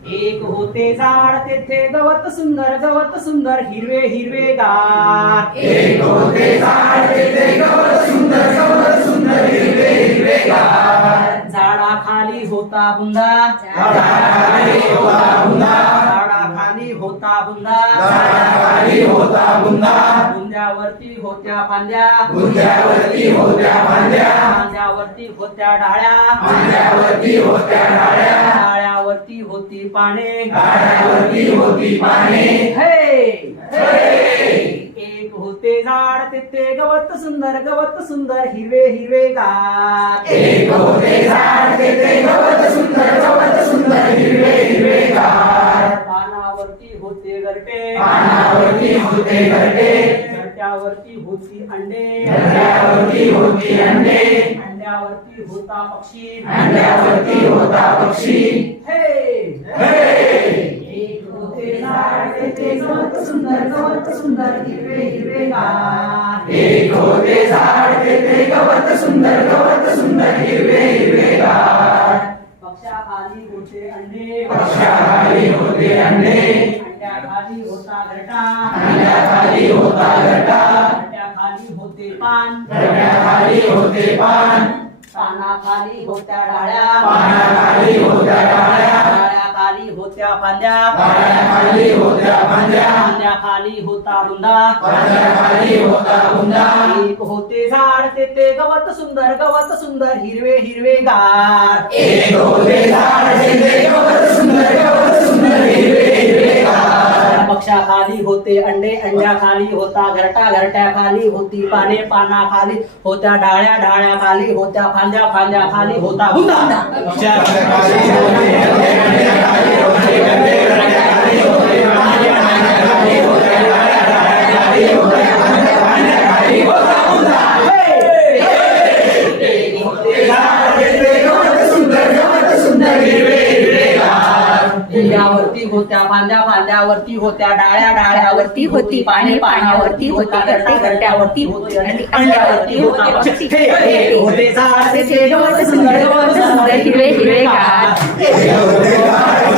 एक होते झाड तेथे गवत सुंदर हिरवे हिरवे गार. एक होते झाड तेथे गवत सुंदर हिरवे हिरवे गार. झाडाखाली होता बुंदा, झाडाखाली होता बुंदा, झाडाखाली होता बुंदा, झाडाखाली होता बुंदा. बुंद्यावरती होत्या फांद्या, बुंद्यावरती होत्या फांद्या, फांद्यावरती होत्या डाळ्या, फांद्यावरती होत्या डाळ्या, डाळ्यावरती होती पाने. डाळ्यावरती होती पाने. हे हे! एक होते झाड तेथे गवत सुंदर हिरवे हिरवे गार. एक होते झाड तेथे गवत सुंदर हिरवे हिरवे गार. पानावरती होते घरटे, पानावरती होते घरटे, घरट्यावरती होती अंडे, घरट्यावरती होती अंडे, अंड्यावरती होता पक्षी. अंड्यावरती होता पक्षी. हे एक होते झाड तेथे गवत सुंदर हिरवे हिरवे गार. एक होते झाड तेथे गवत सुंदर हिरवे हिरवे गार. पक्षाखाली होते अंडे, पक्षाखाली होते अंडे, अंड्याखाली होता घरटा, अंड्याखाली होता घरटा, घरट्याखाली होते पान, घरट्याखाली होते पान, पानाखाली होत्या डाळ्या, पानाखाली होत्या डाळ्या, डाळ्याखाली होत्या फांद्या, डाळ्याखाली होत्या फांद्या, फांद्याखाली होता बुंदा. फांद्याखाली होता बुंदा. एक होते झाड तेथे गवत सुंदर हिरवे हिरवे गार. एक होते झाड तेथे गवत सुंदर हिरवे हिरवे गार. पक्षाखाली होते अंडे, अंड्याखाली होता घरटा, घरट्याखाली होती पाने, पानाखाली होत्या डाळ्या, डाळ्याखाली होत्या फांद्या, फांद्याखाली होता बुंदा. पक्षाखाली होते अंडे, अंड्याखाली होते गड्डे, गड्ड्याखाली होते पाने, पाण्याखाली होत्या डाळ्या, डाळ्याखाली होत्या फांद्या, फांद्याखाली होता बुंदा. एक होते झाड तेथे गवत सुंदर हिरवे हिरवे गार. बुंद्यावरती होत्या फांद्या, फांद्यावरती होत्या डाळ्या, डाळ्यावरती होती पाने, पानावरती होता घरटा, घरट्यावरती होती अंडी, अंड्यावरती होता पक्षी. हे होते झाड तेथे गवत सुंदर हिरवे हिरवे गार. एक होते झाड